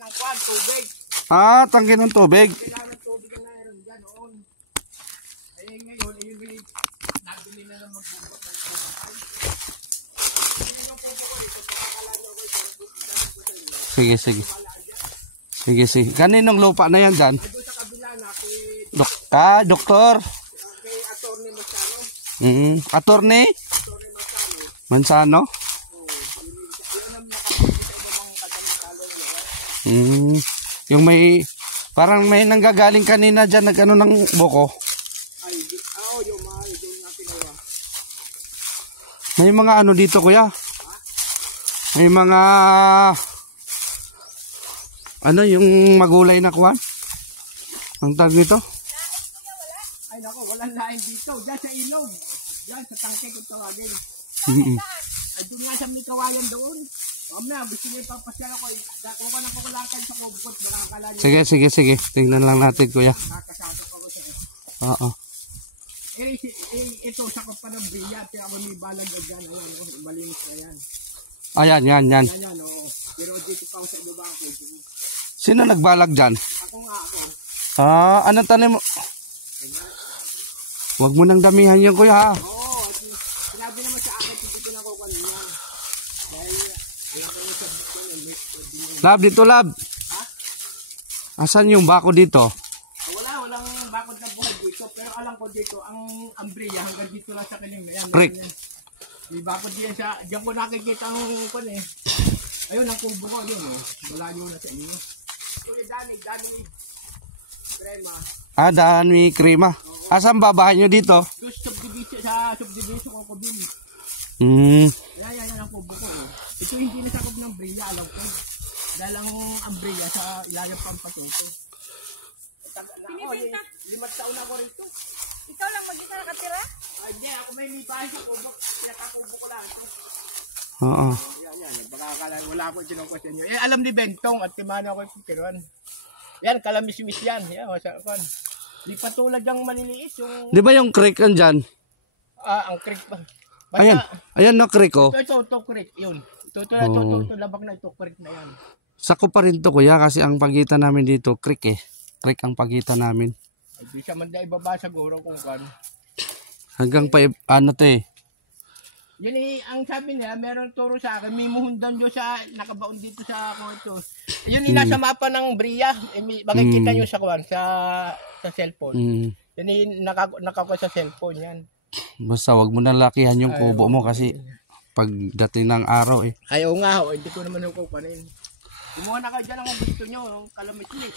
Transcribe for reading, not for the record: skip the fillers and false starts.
ng kwan, tubig. Ah, tangke ng tubig. Kailangan ng tubig na mayroon dyan noon. Ay ngayon, ayun may nabili na ng magbubot ng tubig. Yung pupo ko ito, pagkakala nyo ko ito. Sige, sige. Sige, sige. Kaninong lupa na yan dyan? Ay doon sa kabila na kay Doktor. Atty. Masano. Attorney? Atty. Masano. Mansano? Yun ang nakapagpita ibang kadang-talong yun. Yung may, parang may nanggagaling kanina dyan, nag-ano ng buko. Ay, yung mahal, doon nga pinawa. May mga ano dito, kuya? May mga, ano, yung magulay na kuwan? Ang tawag nito? Ay nako, walang lain dito. Diyan sa ilog. Diyan sa tangke kung tawagin. Ay doon nga sa may kawayan doon. Mamaya, gusto niya ipapasyal ako. Kung ka na kukulakad sa kubot, baka akala niya. Sige, sige, sige. Tingnan lang natin, kuya. Nakakasakot ako sa iyo. Oo. Ito, sakot pa ng briya. Kaya ako may balag na dyan. Ayan, malinis na yan. Ayan, yan, yan. Ayan, oo. Pero dito pa ako sa ibaba ako. Sino nagbalag dyan? Ako nga ako. Ah, anong tanim mo? Huwag mo nang damihan yun, kuya, ha? Oo, at sinabi naman sa akin, hindi ko na kukunin yan. Dahil, alam ko yung sabi ko, Lab, dito, lab. ha? Asan yung bako dito? Walang bakod na buhay dito. Pero alam ko dito, ang umbrella hanggang dito lang sa kiling na yan. Creek. May bakod diyan sa, diyan ko nakikita ang kun eh. Ayun, ang kubo ko, yun oh. Malayo na sa inyo. Ito Dani, Crema. Ah, Dani Crema. Asan babahan nyo dito? Doon sa subdivision ko kubin. Yan ang kubo ko oh. Ito hindi na sakop ng umbrella, alam ko. Dahil ang umbrella sa ilalim pang patuto. Pinipinta. 5 taon ako rito. Ikaw lang mag-isa nakatira? Ay, hindi. Ako may lipahan sa kubo. Pinakakubo ko lang ito. Oo. Yan. Baka akala, wala ako kinukwestiyon nyo. Alam ni Bentong at timano ako yung kinuan. Yan, kalamis-mis yan. Yan, masakan. Di pa tulad yung maliliit. Yung, Di ba yung creek andyan? ang creek ba? Basta, Ayan. Ayan na creek, oh. ito creek. Yun. Ito, labak na ito, creek na yan. Sako pa rin to, kuya, kasi ang pagitan namin dito, creek, eh. Creek ang pagitan namin. Ay, di siya man na ibaba sa guro kung kan. Hanggang pa, ano to, eh. Yan eh, ang sabi niya, meron turo sa akin, may muhundan doon sa, nakabaon dito sa ako ito. Yun yung nasa mapa ng Bria, makikita nyo sa kuwan, sa cellphone. Yan yung nakakuha sa cellphone yan. Basta wag mo na lakihan yung kubo mo kasi pagdating ng araw, eh. Ayaw nga, hindi ko naman hukupanin. Kumuha na kayo dyan kung gusto nyo, kalamit nyo.